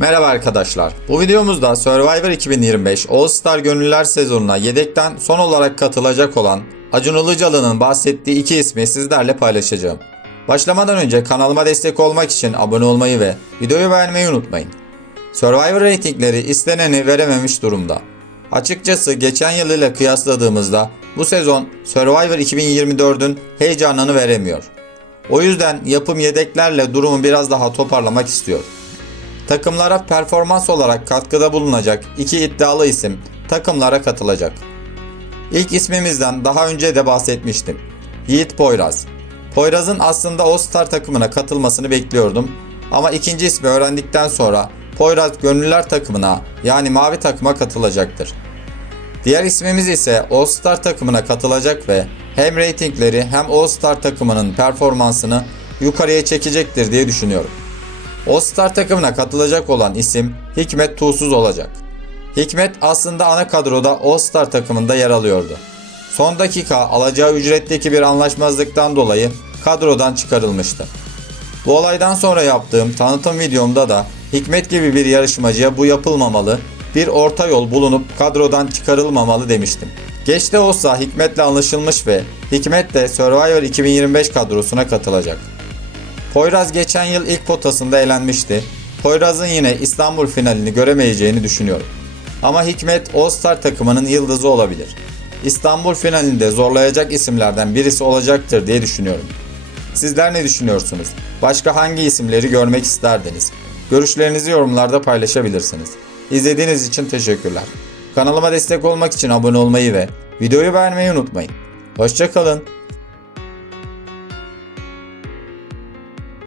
Merhaba arkadaşlar. Bu videomuzda Survivor 2025 All Star Gönüller sezonuna yedekten son olarak katılacak olan Acun Ilıcalı'nın bahsettiği iki ismi sizlerle paylaşacağım. Başlamadan önce kanalıma destek olmak için abone olmayı ve videoyu beğenmeyi unutmayın. Survivor reytingleri isteneni verememiş durumda. Açıkçası geçen yıl ile kıyasladığımızda bu sezon Survivor 2024'ün heyecanını veremiyor. O yüzden yapım yedeklerle durumu biraz daha toparlamak istiyor. Takımlara performans olarak katkıda bulunacak iki iddialı isim takımlara katılacak. İlk ismimizden daha önce de bahsetmiştim. Yiğit Poyraz. Poyraz'ın aslında All Star takımına katılmasını bekliyordum ama ikinci ismi öğrendikten sonra Poyraz gönüller takımına yani mavi takıma katılacaktır. Diğer ismimiz ise All Star takımına katılacak ve hem reytingleri hem All Star takımının performansını yukarıya çekecektir diye düşünüyorum. All Star takımına katılacak olan isim Hikmet Tuğsuz olacak. Hikmet aslında ana kadroda All Star takımında yer alıyordu. Son dakika alacağı ücretteki bir anlaşmazlıktan dolayı kadrodan çıkarılmıştı. Bu olaydan sonra yaptığım tanıtım videomda da Hikmet gibi bir yarışmacıya bu yapılmamalı, bir orta yol bulunup kadrodan çıkarılmamalı demiştim. Geç de olsa Hikmet'le anlaşılmış ve Hikmet de Survivor 2025 kadrosuna katılacak. Poyraz geçen yıl ilk potasında elenmişti. Poyraz'ın yine İstanbul finalini göremeyeceğini düşünüyorum. Ama Hikmet All Star takımının yıldızı olabilir. İstanbul finalinde zorlayacak isimlerden birisi olacaktır diye düşünüyorum. Sizler ne düşünüyorsunuz? Başka hangi isimleri görmek isterdiniz? Görüşlerinizi yorumlarda paylaşabilirsiniz. İzlediğiniz için teşekkürler. Kanalıma destek olmak için abone olmayı ve videoyu beğenmeyi unutmayın. Hoşçakalın.